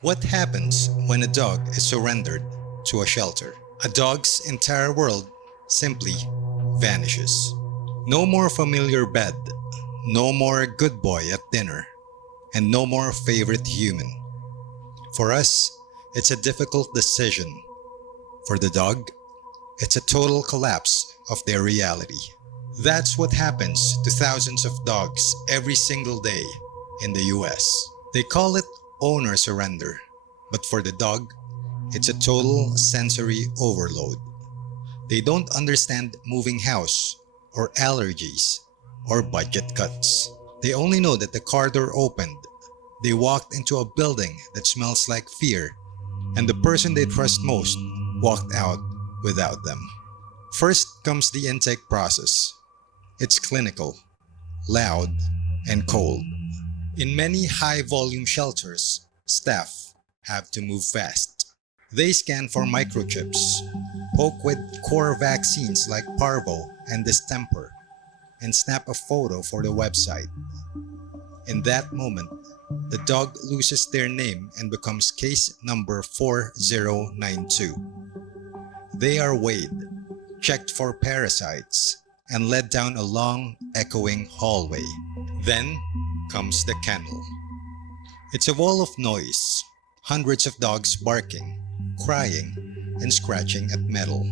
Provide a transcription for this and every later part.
What happens when a dog is surrendered to a shelter? A dog's entire world simply vanishes. No more familiar bed, no more good boy at dinner, and no more favorite human. For us, it's a difficult decision. For the dog, it's a total collapse of their reality. That's what happens to thousands of dogs every single day in the US. They call it owner surrender, but for the dog, it's a total sensory overload. They don't understand moving house, or allergies, or budget cuts. They only know that the car door opened, they walked into a building that smells like fear, and the person they trust most walked out without them. First comes the intake process. It's clinical, loud, and cold. In many high volume shelters, staff have to move fast. They scan for microchips, poke with core vaccines like parvo and distemper, and snap a photo for the website. In that moment, the dog loses their name and becomes case number 4092. They are weighed, checked for parasites, and led down a long, echoing hallway. Then comes the kennel. It's a wall of noise, hundreds of dogs barking, crying, and scratching at metal.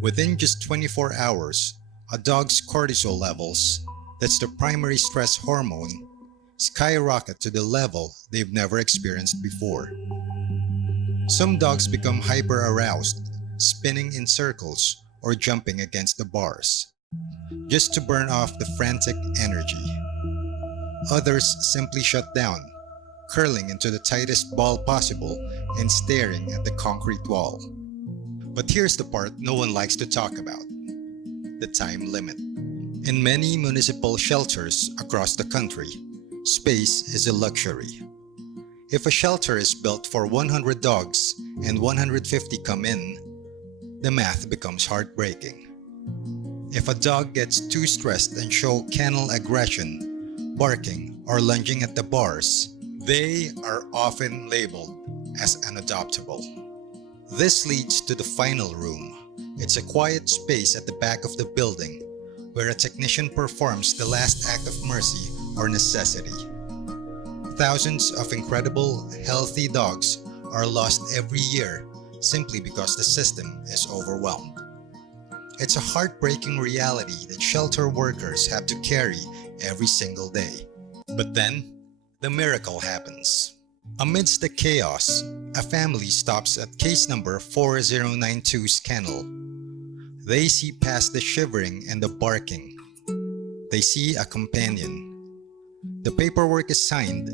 Within just 24 hours, a dog's cortisol levels, that's the primary stress hormone, skyrocket to the level they've never experienced before. Some dogs become hyper aroused, spinning in circles or jumping against the bars, just to burn off the frantic energy. Others simply shut down, curling into the tightest ball possible and staring at the concrete wall. But here's the part no one likes to talk about: the time limit. In many municipal shelters across the country, space is a luxury. If a shelter is built for 100 dogs and 150 come in, the math becomes heartbreaking. If a dog gets too stressed and show kennel aggression, barking, or lunging at the bars, they are often labeled as unadoptable. This leads to the final room. It's a quiet space at the back of the building where a technician performs the last act of mercy or necessity. Thousands of incredible, healthy dogs are lost every year simply because the system is overwhelmed. It's a heartbreaking reality that shelter workers have to carry every single day. But then, the miracle happens. Amidst the chaos, a family stops at case number 4092's kennel. They see past the shivering and the barking. They see a companion. The paperwork is signed,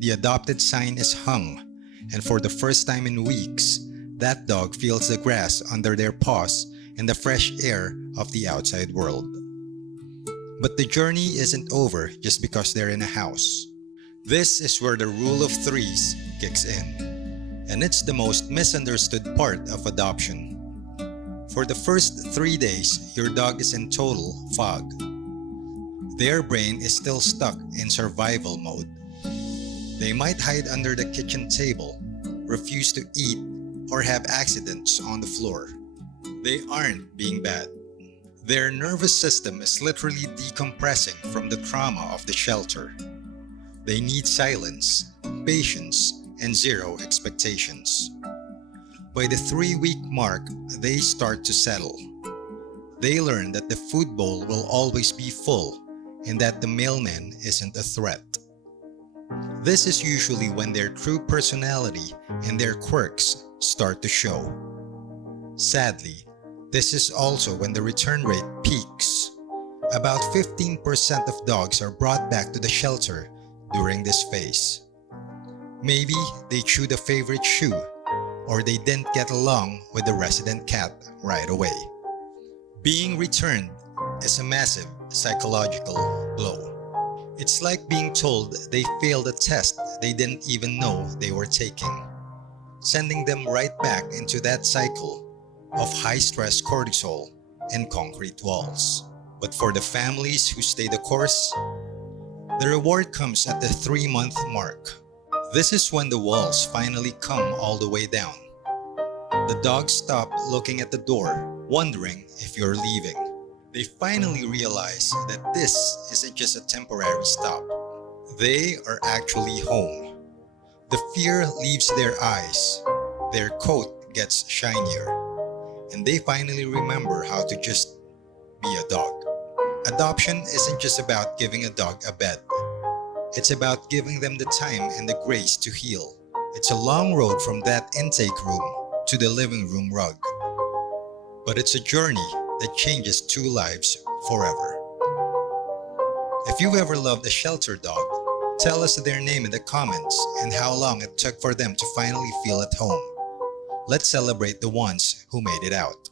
the adopted sign is hung, and for the first time in weeks, that dog feels the grass under their paws and the fresh air of the outside world. But the journey isn't over just because they're in a house. This is where the rule of threes kicks in, and it's the most misunderstood part of adoption. For the first 3 days, your dog is in total fog. Their brain is still stuck in survival mode. They might hide under the kitchen table, refuse to eat, or have accidents on the floor. They aren't being bad. Their nervous system is literally decompressing from the trauma of the shelter. They need silence, patience, and zero expectations. By the 3-week mark, they start to settle. They learn that the food bowl will always be full and that the mailman isn't a threat. This is usually when their true personality and their quirks start to show. Sadly, this is also when the return rate peaks. About 15% of dogs are brought back to the shelter during this phase. Maybe they chewed a favorite shoe, or they didn't get along with the resident cat right away. Being returned is a massive psychological blow. It's like being told they failed a test they didn't even know they were taking, sending them right back into that cycle of high-stress cortisol and concrete walls. But for the families who stay the course, the reward comes at the 3-month mark. This is when the walls finally come all the way down. The dogs stop looking at the door, wondering if you're leaving. They finally realize that this isn't just a temporary stop. They are actually home. The fear leaves their eyes, their coat gets shinier, and they finally remember how to just be a dog. Adoption isn't just about giving a dog a bed. It's about giving them the time and the grace to heal. It's a long road from that intake room to the living room rug. But it's a journey that changes two lives forever. If you've ever loved a shelter dog, tell us their name in the comments and how long it took for them to finally feel at home. Let's celebrate the ones who made it out.